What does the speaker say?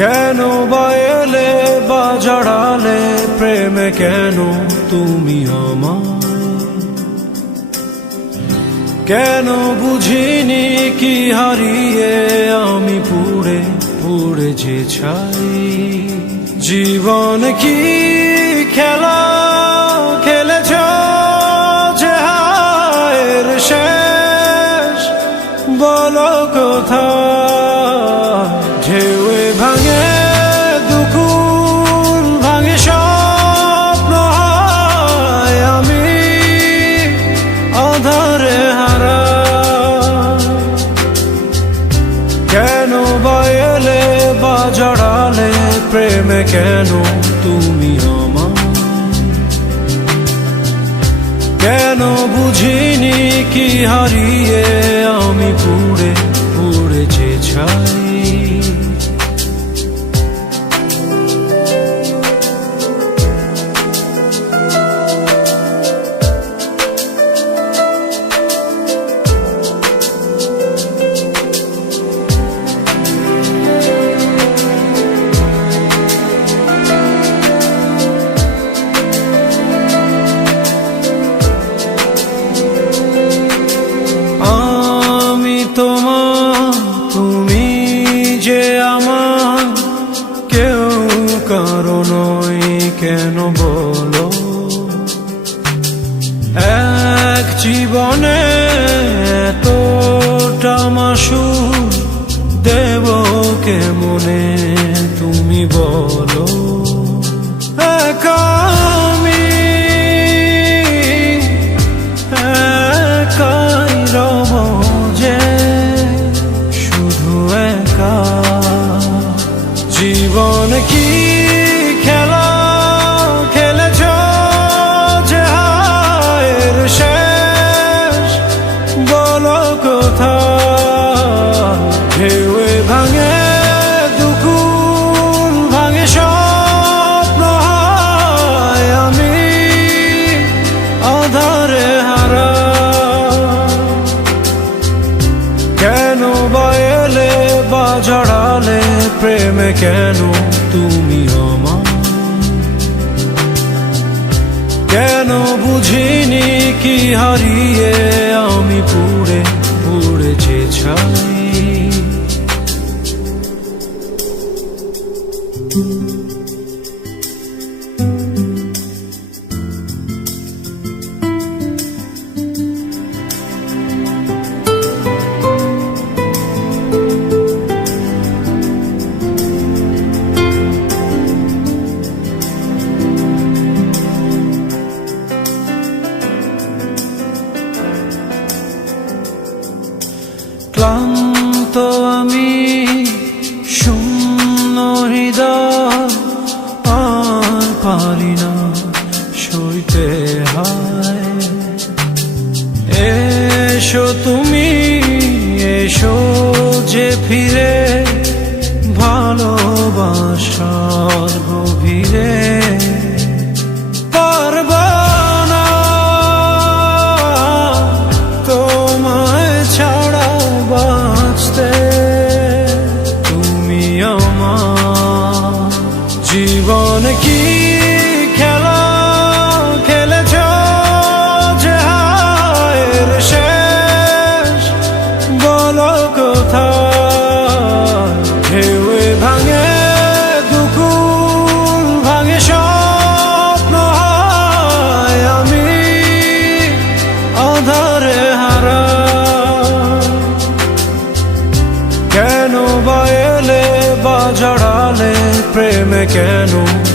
কেন বা এলে বা জড়ালে প্রেমে কেন তুমি আমায়? কেন বুঝিনি কি হারিয়ে আমি পুড়ে পুড়ে যে ছাই। জীবন কি খেলা খেলেছ যে হায়ের শেষ বলো কোথায়? ঢেউয়ে ভাঙে দুকুল ভাঙে স্বপ্ন হয় আমি আধারে হারা। কেন বা এলে বা জড়ালে প্রেমে কেন তুমি আমায়? কেন বুঝিনি কি হারিয়ে আমি পুড়ে পুড়ে যে ছাই। তুমি যে আমার কেউ কারো নয় কেন বলো? এক জীবনে এতটা মাসুর দেব কেমনে তুমি বলো? আমি একাই রব যে জীবন কি খেলা খেলেছ যে হায়ের শেষ বলো কোথায়? ঢেউয়ে ভাঙে দুকুল ভাঙে স্বপ্ন হয় আমি আধারে হারা। কেন বা এলে বা জড়ালে প্রেমে কেন তুমি আমায়? কেন বুঝিনি কি হারিয়ে আমি পুড়ে পুড়ে যে ছাই। ক্লান্ত আমি শূন্য হৃদয় আর পারি না সইতে হায়। এসো তুমি এসো যে ফিরে ভালোবাসার গভীরে। জীবন কি খেলা খেলেছ যে হায়ের শেষ বলো কোথায়? ঢেউয়ে ভাঙে দুকুল ভাঙে স্বপ্ন হয় আমি আধারে হারা। কেন বা এলে বা জড়ালে প্রেমে কেন